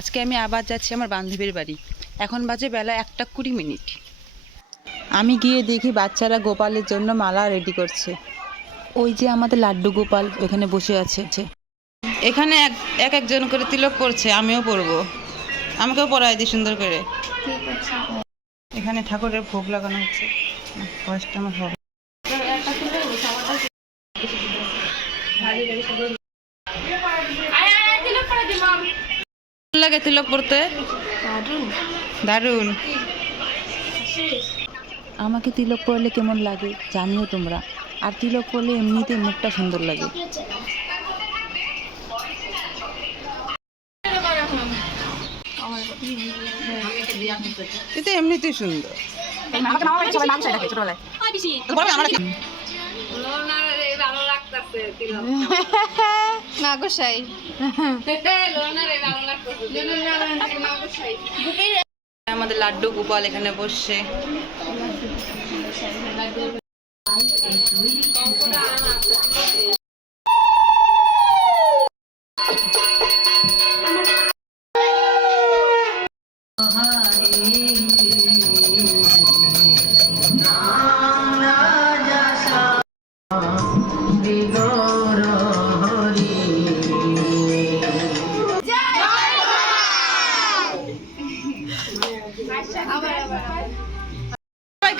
আজকে আমি আবার যাচ্ছি আমার বান্ধবীর বাড়ি। এখন বাজে বেলা 1:20। আমি গিয়ে দেখি বাচ্চারা গোপালের জন্য মালা রেডি করছে। ওই যে আমাদের লাড্ডু গোপাল এখানে বসে আছে। এখানে একজন করে তিলক পড়ছে, আমিও পড়বো। আমাকেও পড়াই দিই সুন্দর করে। এখানে ঠাকুরের ভোগ লাগানো হচ্ছে। বয়সটা আমার হবে লাগে তিলক পড়তে, দারুণ। আমাকে তিলক পরলে কেমন লাগে জানিও তোমরা। আর তিলক পরলে এমনিতেই মুখটা সুন্দর লাগে। এটা এমনিতেই সুন্দর। আমাদের লাড্ডু গোপাল এখানে বসছে।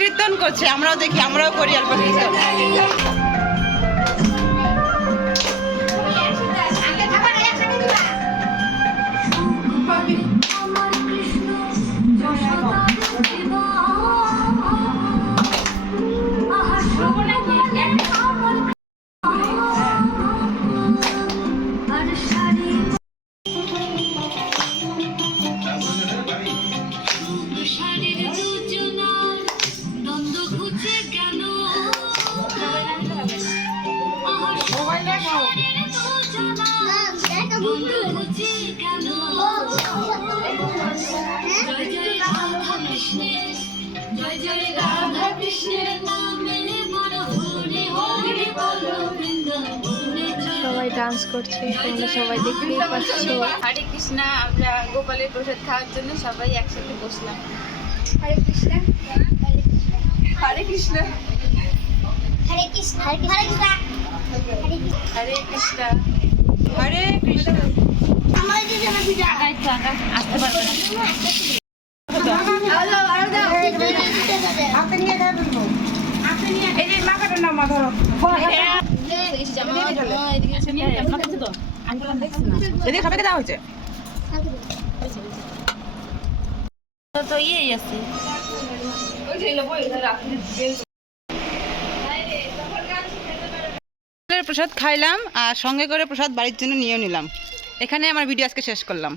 কীর্তন করছে, আমরাও দেখি, আমরাও করি অল্প কীর্তন। সবাই ডান্স করছে, তোমরা সবাই দেখতেই পাচ্ছ। হরে কৃষ্ণ। আমরা গোপালের প্রসাদ খাওয়ার জন্য সবাই একসাথে বসলাম। হরে কৃষ্ণ, হরে কৃষ্ণ, হরে কৃষ্ণ, হরে কৃষ্ণ, হরে কৃষ্ণ, হরে কৃষ্ণ। আমার দিদি আমার দিদি আসতে পারবে না। হাতে নিয়ে যাবেন, হাতে নিয়ে এই যে মাখাটা নাও, মা ধরো। এদিকে খাবে দেওয়া হয়েছে। তো ইয়েই আছে। প্রসাদ খাইলাম আর সঙ্গে করে প্রসাদ বাড়ির জন্য নিয়েও নিলাম। এখানে আমার ভিডিও আজকে শেষ করলাম।